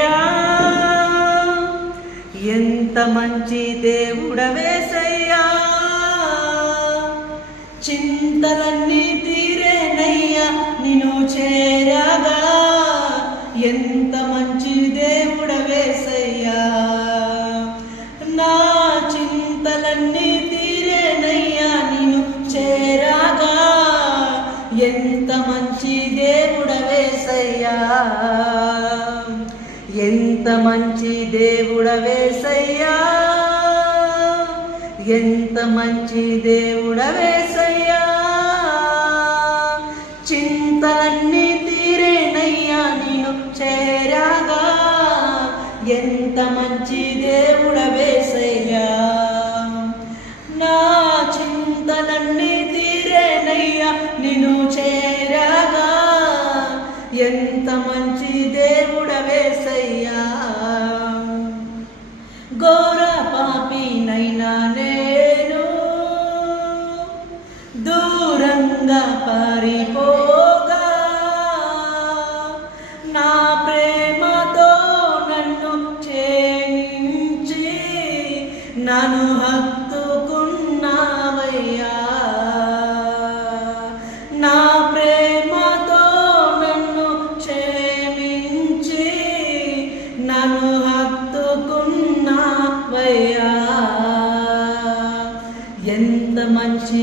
యేసయ్యా, ఎంత మంచి దేవుడవేసయ్యా, చింతలన్నీ తీరేనయ్యా నిన్ను చేరగా. ఎంత మంచి దేవుడవేసయ్యా, నా చింతలన్నీ తీరేనయ్యా నిన్ను చేరగా. ఎంత మంచి దేవుడవేసయ్యా, ఎంత మంచి దేవుడవేసయ్యా, ఎంత మంచి దేవుడవేసయ్యా, చింతలన్నీ తీరేనయ్యా నిన్ను చేరగా. ఎంత మంచి దేవుడవేసయ్యా, నా చింతలన్నీ తీరేనయ్యా నిన్ను చేరగా. ఎంత మంచి దేవుడవేసయ్యా, ఘోర పాపినైనా నేను దూరంగా పారిపోగా, నా ప్రేమతో నన్ను చేయించి నన్ను హత్తుకున్నావయ్యా. నా ప్రేమతో నన్ను క్షమించి నన్ను హత్తుకున్నావయ్యా. ఎంత మంచి